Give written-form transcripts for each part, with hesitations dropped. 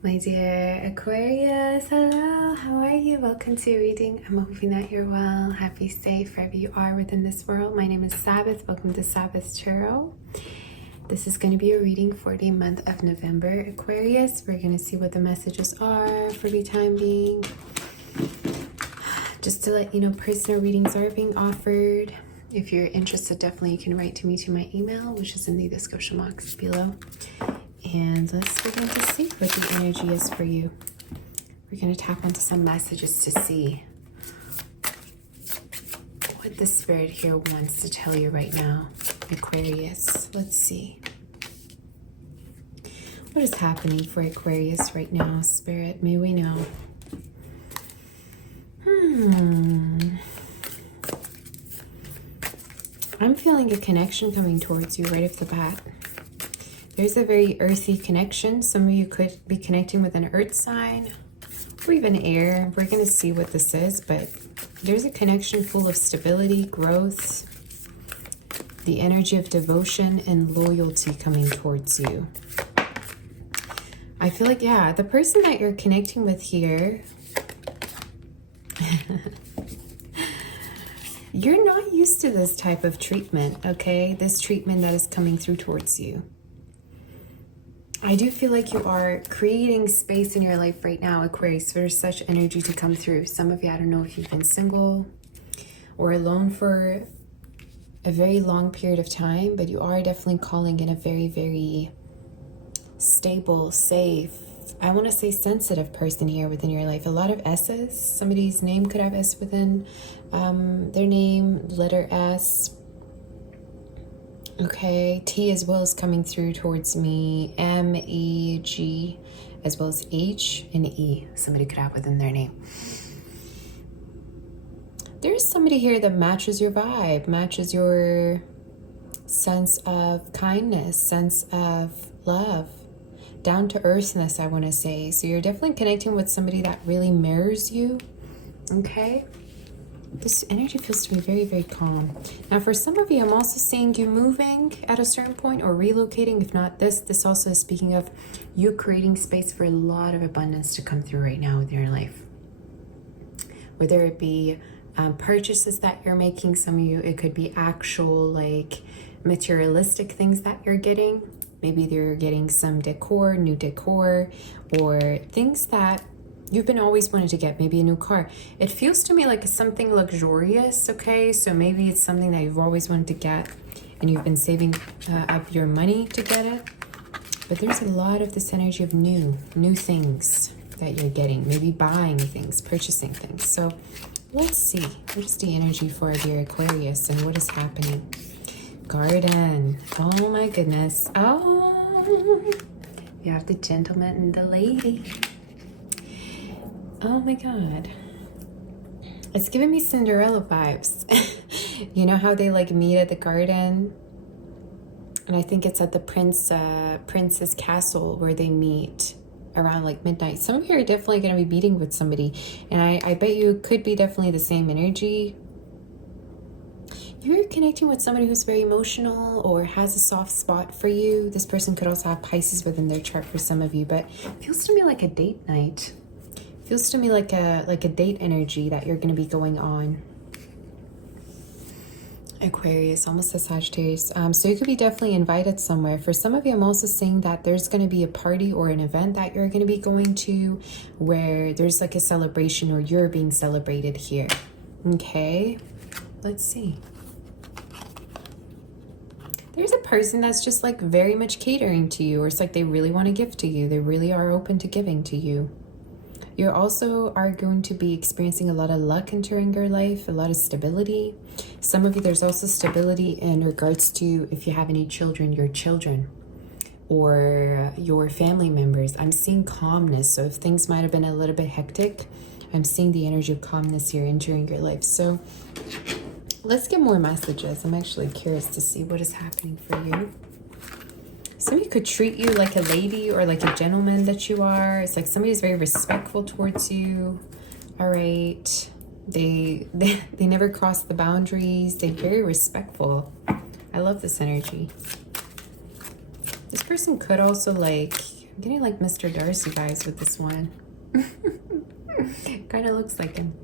My dear Aquarius, hello, how are you? Welcome to your reading. I'm hoping that you're well, happy, safe, wherever you are within this world. My name is Sabbath. Welcome to Sabbath Tarot. This is going to be a reading for the month of November, Aquarius. We're going to see what the messages are for the time being. Just to let you know, personal readings are being offered. If you're interested, definitely you can write to me to my email, which is in the description box below. And let's begin to see what the energy is for you. We're going to tap into some messages to see what the spirit here wants to tell you right now, Aquarius. Let's see. What is happening for Aquarius right now, Spirit? May we know. I'm feeling a connection coming towards you right off the bat. There's a very earthy connection. Some of you could be connecting with an earth sign or even air. We're going to see what this is, but there's a connection full of stability, growth, the energy of devotion and loyalty coming towards you. I feel like, yeah, the person that you're connecting with here, you're not used to this type of treatment, okay? This treatment that is coming through towards you. I do feel like you are creating space in your life right now, Aquarius, for such energy to come through. Some of you, I don't know if you've been single or alone for a very long period of time, but you are definitely calling in a very, very stable, safe, I want to say sensitive person here within your life. A lot of S's. Somebody's name could have S within their name, letter S. Okay, T as well is coming through towards me. M, E, G, as well as H and E. Somebody could have within their name. There's somebody here that matches your vibe, matches your sense of kindness, sense of love, down to earthness, I want to say. So you're definitely connecting with somebody that really mirrors you. Okay. This energy feels to be very, very calm. Now, for some of you, I'm also seeing you moving at a certain point or relocating. If not this also is speaking of you creating space for a lot of abundance to come through right now within your life. Whether it be purchases that you're making, some of you, it could be actual like materialistic things that you're getting. Maybe you're getting some decor, new decor, or things that you've been always wanted to get, maybe a new car. It feels to me like it's something luxurious, okay? So maybe it's something that you've always wanted to get and you've been saving up your money to get it. But there's a lot of this energy of new things that you're getting, maybe buying things, purchasing things. So let's see, what is the energy for dear Aquarius and what is happening? Garden. Oh my goodness. Oh, you have the gentleman and the lady. Oh my God. It's giving me Cinderella vibes. You know how they like meet at the garden? And I think it's at the princess castle where they meet around like midnight. Some of you are definitely going to be meeting with somebody. And I bet you could be definitely the same energy. You're connecting with somebody who's very emotional or has a soft spot for you. This person could also have Pisces within their chart for some of you, but it feels to me like a date night. Feels to me like a date energy that you're going to be going on. Aquarius, almost a Sagittarius. So you could be definitely invited somewhere. For some of you, I'm also saying that there's going to be a party or an event that you're going to be going to where there's like a celebration or you're being celebrated here. Okay, let's see. There's a person that's just like very much catering to you, or it's like they really want to give to you. They really are open to giving to you. You also are going to be experiencing a lot of luck entering your life, a lot of stability. Some of you, there's also stability in regards to if you have any children, your children, or your family members. I'm seeing calmness. So if things might have been a little bit hectic, I'm seeing the energy of calmness here entering your life. So let's get more messages. I'm actually curious to see what is happening for you. Somebody could treat you like a lady or like a gentleman that you are. It's like somebody's very respectful towards you. All right. They never cross the boundaries. They're very respectful. I love this energy. This person could also like I'm getting like Mr. Darcy vibes with this one. Kind of looks like him.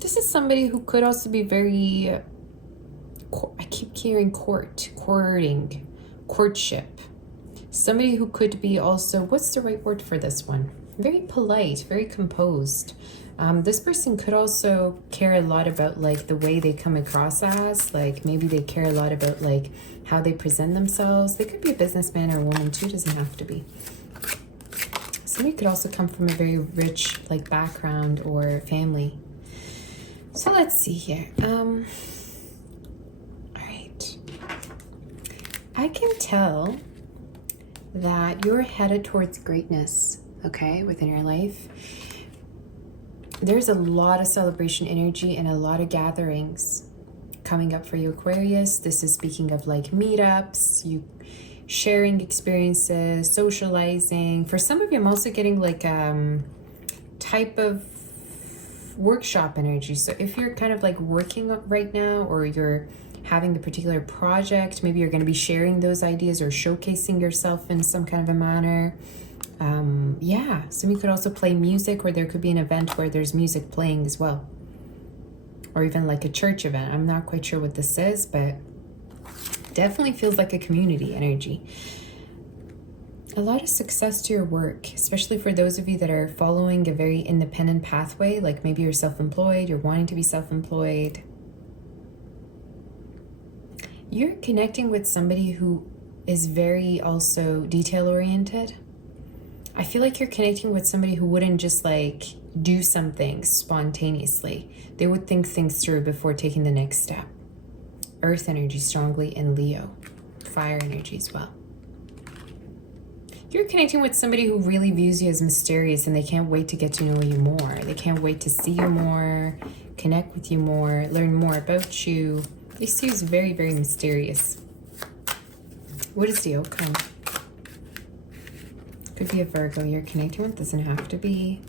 This is somebody who could also be very, I keep hearing courting, courtship. Somebody who could be also, what's the right word for this one? Very polite, very composed. This person could also care a lot about like the way they come across as, like maybe they care a lot about like how they present themselves. They could be a businessman or a woman too, doesn't have to be. Somebody could also come from a very rich like background or family. So let's see here. All right. I can tell that you're headed towards greatness, okay, within your life. There's a lot of celebration energy and a lot of gatherings coming up for you, Aquarius. This is speaking of like meetups, you sharing experiences, socializing. For some of you, I'm also getting like type of workshop energy. So if you're kind of like working right now, or you're having a particular project, maybe you're going to be sharing those ideas or showcasing yourself in some kind of a manner. Yeah, so we could also play music, or there could be an event where there's music playing as well, or even like a church event. I'm not quite sure what this is, but definitely feels like a community energy. A lot of success to your work, especially for those of you that are following a very independent pathway, like maybe you're self-employed, you're wanting to be self-employed. You're connecting with somebody who is very also detail-oriented. I feel like you're connecting with somebody who wouldn't just like do something spontaneously. They would think things through before taking the next step. Earth energy strongly in Leo. Fire energy as well. You're connecting with somebody who really views you as mysterious, and they can't wait to get to know you more. They can't wait to see you more, connect with you more, learn more about you. They see you as very, very mysterious. What is the outcome? Could be a Virgo you're connecting with, doesn't have to be.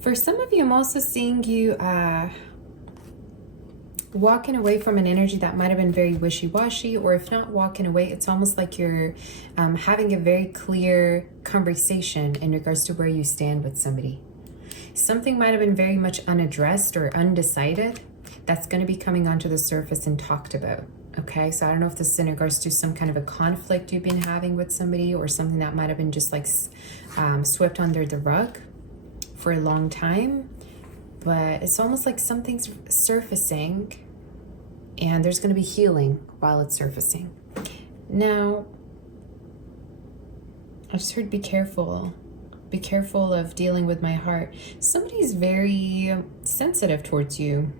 For some of you, I'm also seeing you walking away from an energy that might have been very wishy-washy, or if not walking away, it's almost like you're having a very clear conversation in regards to where you stand with somebody. Something might have been very much unaddressed or undecided that's going to be coming onto the surface and talked about. Okay, so I don't know if this is in regards to some kind of a conflict you've been having with somebody, or something that might have been just like swept under the rug for a long time, but it's almost like something's surfacing and there's going to be healing while it's surfacing. Now, I just heard be careful of dealing with my heart. Somebody's very sensitive towards you.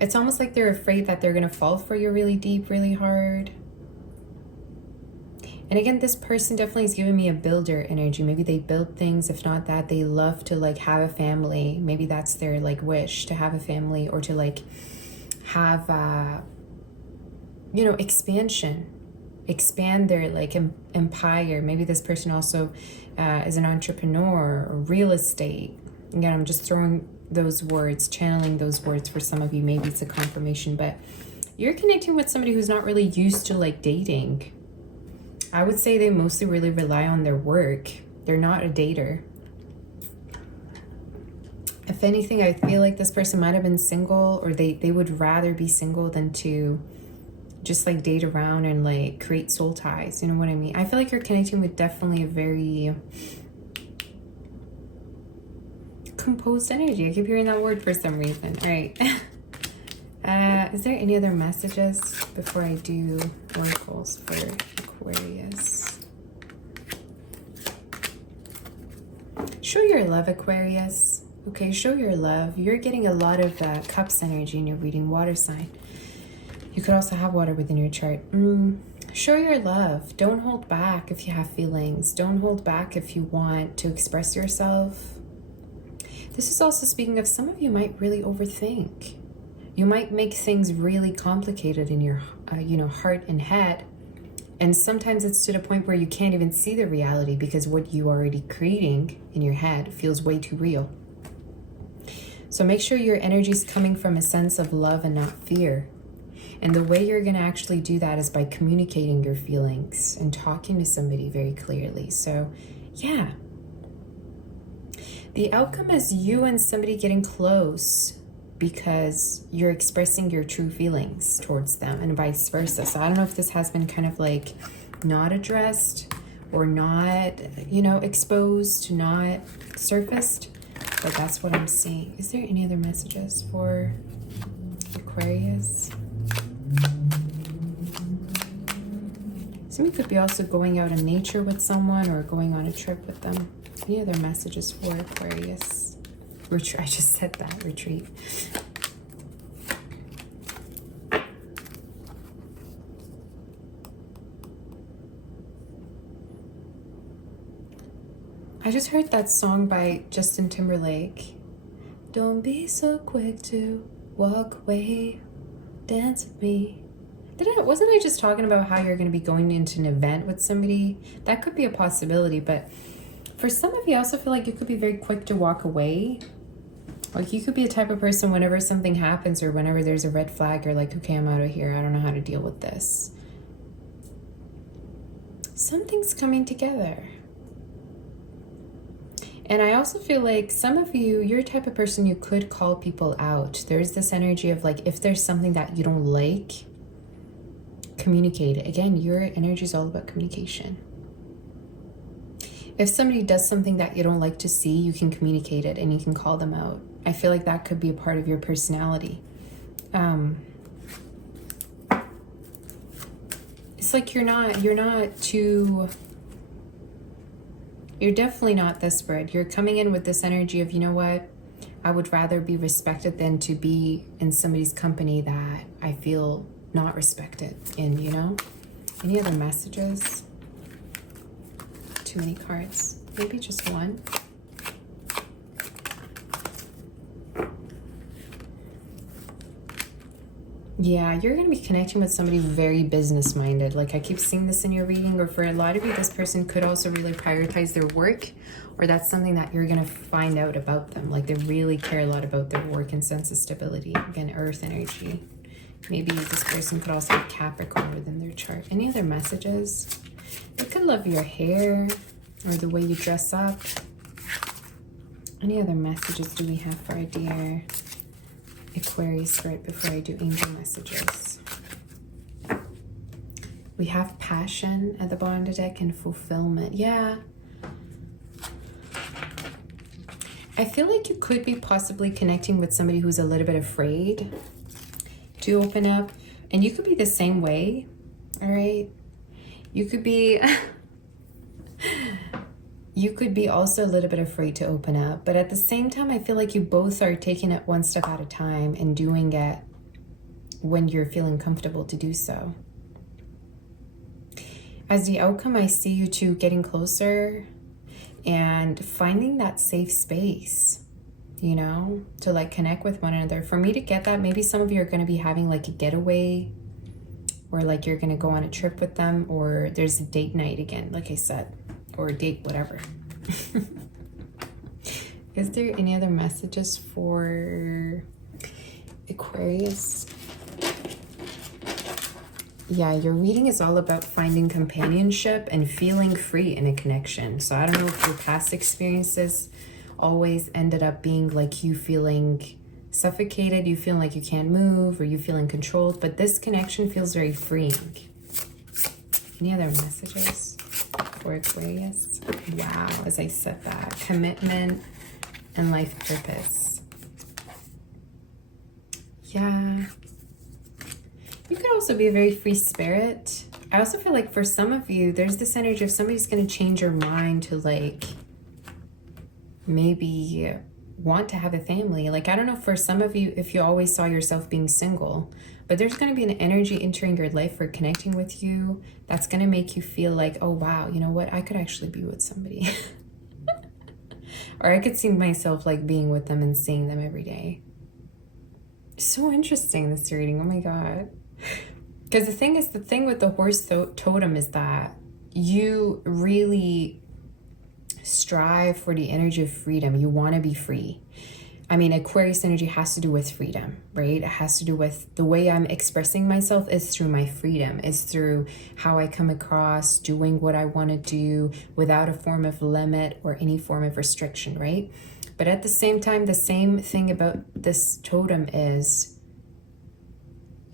It's almost like they're afraid that they're going to fall for you really deep, really hard. And again, this person definitely is giving me a builder energy. Maybe they build things. If not that, they love to like have a family. Maybe that's their like wish, to have a family, or to like have, you know, expansion, expand their like empire. Maybe this person also is an entrepreneur or real estate. Again, I'm just throwing those words, channeling those words for some of you. Maybe it's a confirmation, but you're connecting with somebody who's not really used to like dating. I would say they mostly really rely on their work. They're not a dater. If anything, I feel like this person might have been single, or they would rather be single than to just like date around and like create soul ties. You know what I mean? I feel like you're connecting with definitely a very composed energy. I keep hearing that word for some reason. All right. Is there any other messages before I do oracles for Aquarius? Show your love, Aquarius. Okay, show your love. You're getting a lot of cups energy in your reading, water sign. You could also have water within your chart. Show your love. Don't hold back if you have feelings. Don't hold back if you want to express yourself. This is also speaking of some of you might really overthink. You might make things really complicated in your heart and head. And sometimes it's to the point where you can't even see the reality, because what you are already creating in your head feels way too real. So make sure your energy is coming from a sense of love and not fear. And the way you're going to actually do that is by communicating your feelings and talking to somebody very clearly. So, yeah. The outcome is you and somebody getting close because you're expressing your true feelings towards them and vice versa. So I don't know if this has been kind of like not addressed or not, you know, exposed, not surfaced, but that's what I'm seeing. Is there any other messages for Aquarius? Somebody could be also going out in nature with someone or going on a trip with them. Any other messages for Aquarius? I just said that, retreat. I just heard that song by Justin Timberlake. Don't be so quick to walk away, dance with me. Wasn't I just talking about how you're going to be going into an event with somebody? That could be a possibility, but for some of you, I also feel like you could be very quick to walk away. Like you could be a type of person whenever something happens or whenever there's a red flag, you're like, okay, I'm out of here. I don't know how to deal with this. Something's coming together. And I also feel like some of you, you're a type of person you could call people out. There's this energy of like, if there's something that you don't like, communicate. Again, your energy is all about communication. If somebody does something that you don't like to see, you can communicate it and you can call them out. I feel like that could be a part of your personality. It's like you're definitely not desperate. You're coming in with this energy of, you know what? I would rather be respected than to be in somebody's company that I feel not respected in, you know? Any other messages? Too many cards. Maybe just one. Yeah, you're going to be connecting with somebody very business-minded. Like I keep seeing this in your reading, or for a lot of you, this person could also really prioritize their work, or that's something that you're going to find out about them. Like they really care a lot about their work and sense of stability. Again, earth energy. Maybe this person could also have Capricorn within their chart. Any other messages? They could love your hair or the way you dress up. Any other messages do we have for our dear Aquarius right before I do angel messages? We have passion at the bottom of the deck and fulfillment. Yeah. I feel like you could be possibly connecting with somebody who's a little bit afraid to open up. And you could be the same way. All right. You could be also a little bit afraid to open up, but at the same time, I feel like you both are taking it one step at a time and doing it when you're feeling comfortable to do so. As the outcome, I see you two getting closer and finding that safe space, you know, to like connect with one another. For me to get that, maybe some of you are going to be having like a getaway, or like you're going to go on a trip with them, or there's a date night again, like I said, or a date, whatever. Is there any other messages for Aquarius? Yeah, your reading is all about finding companionship and feeling free in a connection. So I don't know if your past experiences always ended up being like you feeling suffocated, you feeling like you can't move, or you feeling controlled, but this connection feels very freeing. Any other messages for Aquarius? Wow, as I said that, commitment and life purpose. Yeah. You could also be a very free spirit. I also feel like for some of you, there's this energy of somebody's going to change your mind to like maybe want to have a family. Like, I don't know, for some of you, if you always saw yourself being single, but there's going to be an energy entering your life or connecting with you that's going to make you feel like, oh, wow, you know what? I could actually be with somebody. Or I could see myself like being with them and seeing them every day. So interesting, this reading. Oh my God. Because the thing with the horse totem is that you really strive for the energy of freedom. You want to be free. I mean, Aquarius energy has to do with freedom, right? It has to do with the way I'm expressing myself is through my freedom, is through how I come across, doing what I want to do without a form of limit or any form of restriction, right? But at the same time, the same thing about this totem is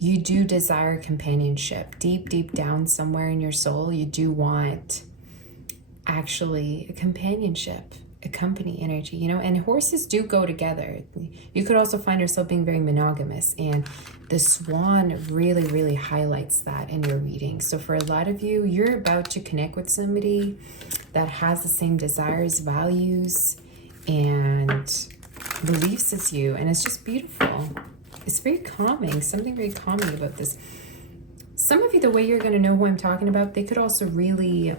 you do desire companionship. Deep, deep down somewhere in your soul, you do want actually a companionship, a company energy, you know, and horses do go together. You could also find yourself being very monogamous, and the swan really, really highlights that in your reading. So for a lot of you, you're about to connect with somebody that has the same desires, values, and beliefs as you, and it's just beautiful. It's very calming, something very calming about this. Some of you, the way you're going to know who I'm talking about, they could also really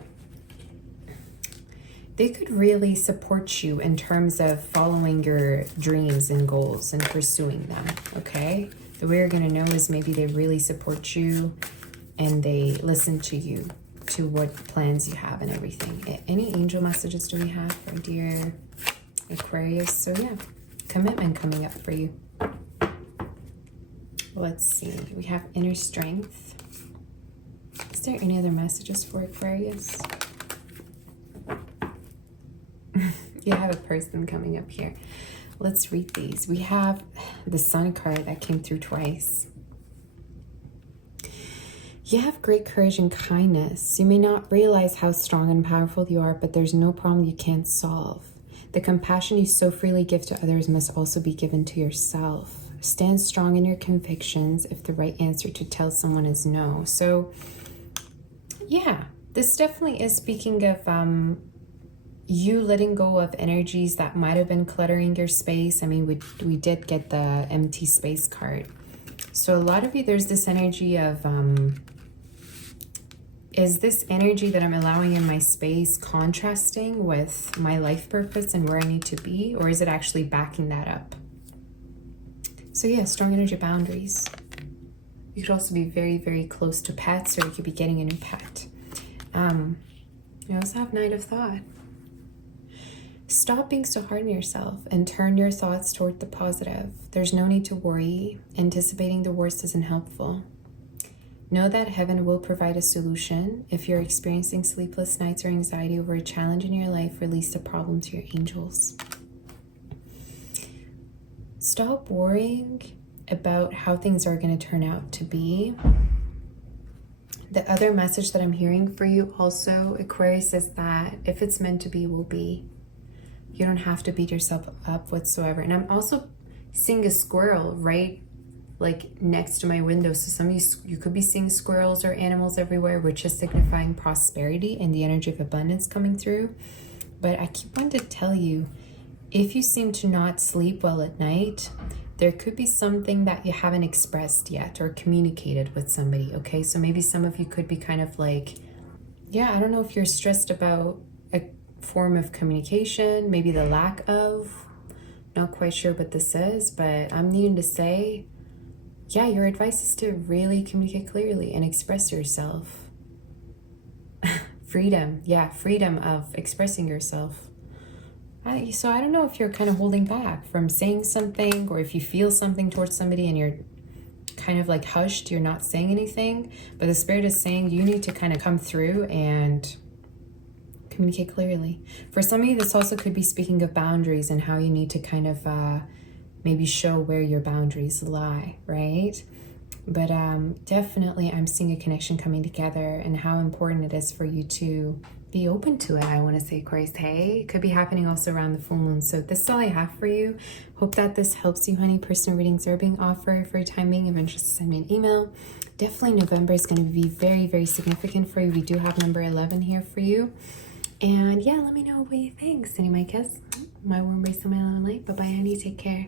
support you in terms of following your dreams and goals and pursuing them, okay? The way you're going to know is maybe they really support you and they listen to you, to what plans you have and everything. Any angel messages do we have for dear Aquarius? So yeah, commitment coming up for you. Let's see. We have inner strength. Is there any other messages for Aquarius? You have a person coming up here. Let's read these. We have the Sun card that came through twice. You have great courage and kindness. You may not realize how strong and powerful you are, but there's no problem you can't solve. The compassion you so freely give to others must also be given to yourself. Stand strong in your convictions if the right answer to tell someone is no. So, yeah, this definitely is speaking of you letting go of energies that might have been cluttering your space. I mean, we did get the empty space card. So a lot of you, there's this energy of, is this energy that I'm allowing in my space contrasting with my life purpose and where I need to be? Or is it actually backing that up? So yeah, strong energy boundaries. You could also be very, very close to pets, or you could be getting a new pet. You also have Knight of Thought. Stop being so hard on yourself and turn your thoughts toward the positive. There's no need to worry. Anticipating the worst isn't helpful. Know that heaven will provide a solution. If you're experiencing sleepless nights or anxiety over a challenge in your life, release the problem to your angels. Stop worrying about how things are going to turn out to be. The other message that I'm hearing for you also, Aquarius, is that if it's meant to be, will be. You don't have to beat yourself up whatsoever. And I'm also seeing a squirrel right like next to my window. So some of you could be seeing squirrels or animals everywhere, which is signifying prosperity and the energy of abundance coming through. But I keep wanting to tell you, if you seem to not sleep well at night, there could be something that you haven't expressed yet or communicated with somebody, okay? So maybe some of you could be kind of like, yeah, I don't know if you're stressed about a form of communication, maybe the lack of, not quite sure what this is, but I'm needing to say, yeah, your advice is to really communicate clearly and express yourself. Freedom, yeah, freedom of expressing yourself. So I don't know if you're kind of holding back from saying something, or if you feel something towards somebody and you're kind of like hushed, you're not saying anything, but the Spirit is saying you need to kind of come through and communicate clearly. For some of you, this also could be speaking of boundaries and how you need to kind of maybe show where your boundaries lie, right? But definitely I'm seeing a connection coming together and how important it is for you to be open to it. I want to say, Aquarius, hey, it could be happening also around the full moon. So this is all I have for you. Hope that this helps you, honey. Personal readings are being offered for your time being. If you're interested, send me an email. Definitely November is going to be very, very significant for you. We do have number 11 here for you. And yeah, let me know what you think. Sending my kiss, my warm embrace, and my love and light. Bye-bye, honey. Take care.